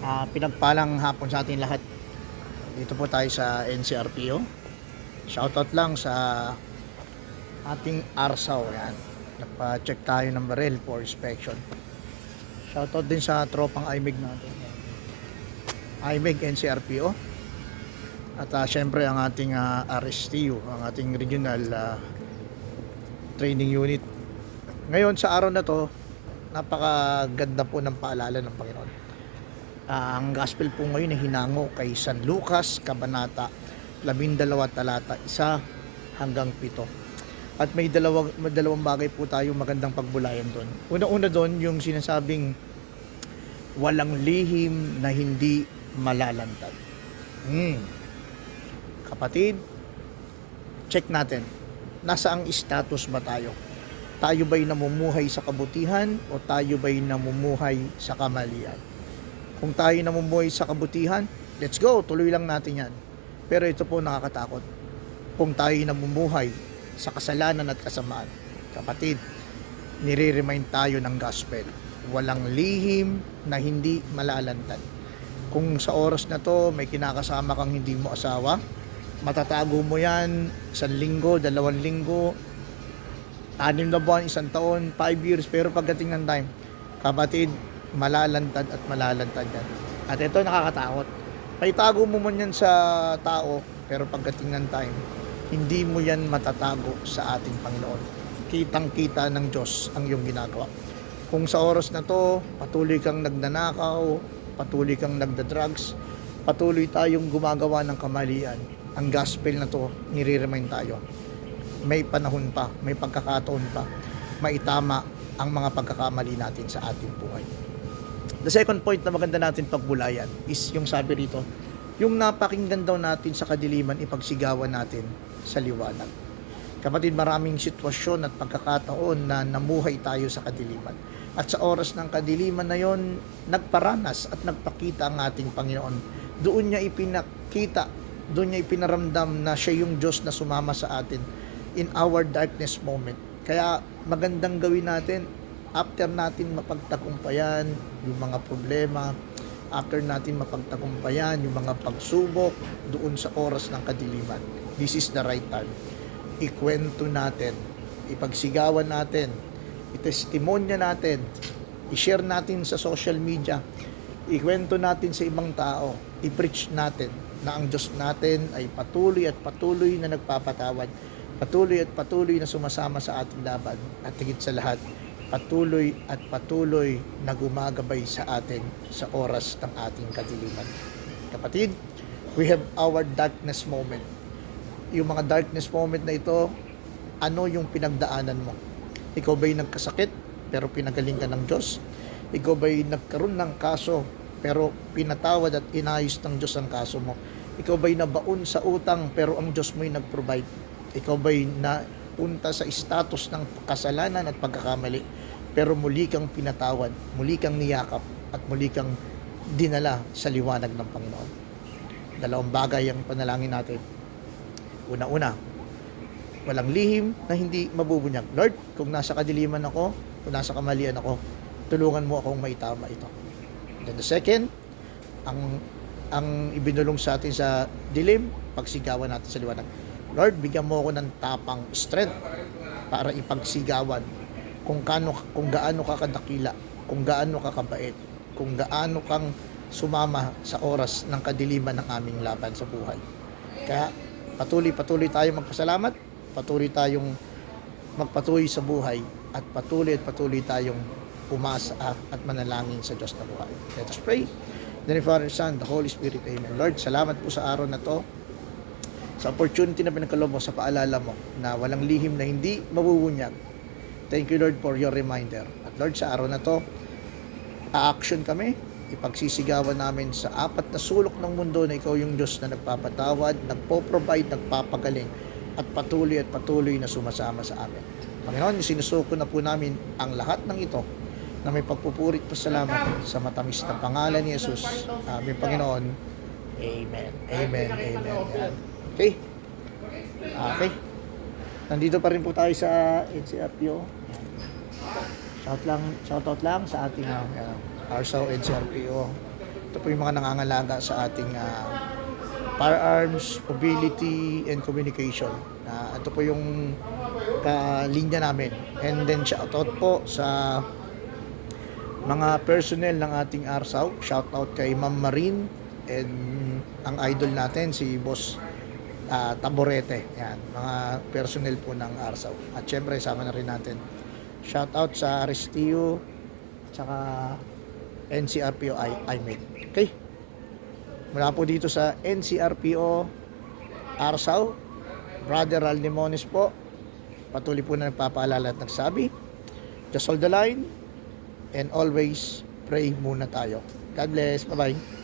Ah, pinagpalang hapon sa ating lahat. Dito po tayo sa NCRPO. Shoutout lang sa ating ARSAW. Yan. Nagpa-check tayo ng barrel for inspection. Shoutout din sa tropang IMEG natin. IMEG NCRPO. At ah, syempre ang ating ah, RSTU, ang ating regional ah, training unit. Ngayon sa araw na to, napakaganda po ng paalala ng Panginoon. Ah, ang gospel po ngayon ay hinango kay San Lucas, Kabanata 12 talata 1 hanggang 7. At may dalawang, dalawang bagay po tayo magandang pagbulayan doon. Una-una doon yung sinasabing walang lihim na hindi malalantad. Hmm. Kapatid, check natin. Nasa ang status ba tayo? Tayo ba'y namumuhay sa kabutihan o tayo ba'y namumuhay sa kamalian? Kung tayo namumuhay sa kabutihan, let's go, tuloy lang natin yan. Pero ito po nakakatakot. Kung tayo namumuhay sa kasalanan at kasamaan, kapatid, nire-remind tayo ng gospel. Walang lihim na hindi malalantad. Kung sa oras na to may kinakasama kang hindi mo asawa, matatago mo yan isang linggo, dalawang linggo, anim na buwan, isang taon, five years, pero pagdating ng time, kapatid, malalantad at malalantad yan. At ito nakakatakot. May tago mo man yan sa tao, pero pagdating ng time, hindi mo yan matatago sa ating Panginoon. Kitang-kita ng Diyos ang iyong ginagawa. Kung sa oras na to, patuloy kang nagnanakaw, patuloy kang nagda-drugs, patuloy tayong gumagawa ng kamalian, ang gospel na to, nire-remind tayo. May panahon pa, may pagkakataon pa, maitama ang mga pagkakamali natin sa ating buhay. The second point na maganda natin pagbulayan is yung sabi rito, yung napakinggan daw natin sa kadiliman, ipagsigawan natin sa liwanag. Kapatid, maraming sitwasyon at pagkakataon na namuhay tayo sa kadiliman. At sa oras ng kadiliman na yon, nagparanas at nagpakita ang ating Panginoon. Doon niya ipinakita, doon niya ipinaramdam na siya yung Diyos na sumama sa atin in our darkness moment. Kaya magandang gawin natin after natin mapagtagumpayan yung mga problema, after natin mapagtagumpayan yung mga pagsubok doon sa oras ng kadiliman. This is the right time. Ikwento natin, ipagsigawan natin, itestimonya natin, i-share natin sa social media, ikwento natin sa ibang tao, i-preach natin na ang Diyos natin ay patuloy at patuloy na nagpapatawad, patuloy at patuloy na sumasama sa ating laban, at higit sa lahat, patuloy at patuloy na gumagabay sa atin sa oras ng ating kadiliman. Kapatid, we have our darkness moment. Yung mga darkness moment na ito, ano yung pinagdaanan mo? Ikaw ba'y nagkasakit pero pinagaling ka ng Diyos? Ikaw ba'y nagkaroon ng kaso pero pinatawad at inayos ng Diyos ang kaso mo? Ikaw ba'y nabaon sa utang pero ang Diyos mo'y nag-provide? Ikaw ba'y napunta sa status ng kasalanan at pagkakamali pero muli kang pinatawad, muli kang niyakap at muli kang dinala sa liwanag ng Panginoon? Dalawang bagay ang panalangin natin. Una-una, walang lihim na hindi mabubunyag. Lord, kung nasa kadiliman ako, kung nasa kamalian ako, tulungan mo akong maitama ito. Then the second, ang ang ibinulong sa atin sa dilim, pagsigawan natin sa liwanag. Lord, bigyan mo ako ng tapang strength para ipagsigawan kung kano kung gaano ka kadakila, kung gaano ka kabait, kung gaano kang sumama sa oras ng kadiliman ng aming laban sa buhay. Kaya patuloy-patuloy tayong magpasalamat, patuloy tayong magpatuloy sa buhay at patuloy at patuloy tayong umasa at manalangin sa Diyos na buhay. Let us pray. The Father, Son, the Holy Spirit. Amen. Lord, salamat po sa araw na to sa opportunity na pinagkaloob mo sa paalala mo na walang lihim na hindi mabubunyag. Thank you Lord for your reminder. At Lord, sa araw na to, a-action kami, ipagsisigawan namin sa apat na sulok ng mundo na ikaw yung Diyos na nagpapatawad, nagpo-provide, nagpapagaling, at patuloy at patuloy na sumasama sa amin. Panginoon, sinusuko na po namin ang lahat ng ito na may pagpupurit pa salamat sa matamis na pangalan ni Jesus. Aming Panginoon. Amen. Amen. Amen. Yan. Okay. Okay. Nandito pa rin po tayo sa NCRPO. Yan. Shout lang, shout out lang sa ating uh, RSO NCRPO. Ito po yung mga nangangalaga sa ating ah, firearms, mobility, and communication. Ah, ito po yung kalinya namin. And then shoutout po sa mga personnel ng ating ARSAW. Shoutout kay Ma'am Marin and ang idol natin si Boss ah, Taborete. Yan, mga personnel po ng ARSAW. At syempre, sama na rin natin. Shoutout sa Aristio, tsaka NCRPO I IMED. Okay? Mula po dito sa NCRPO ARSAW, Brother Ral Limones po. Patuloy po na nagpapaalala at nagsabi, just hold the line and always pray muna tayo. God bless. Bye-bye.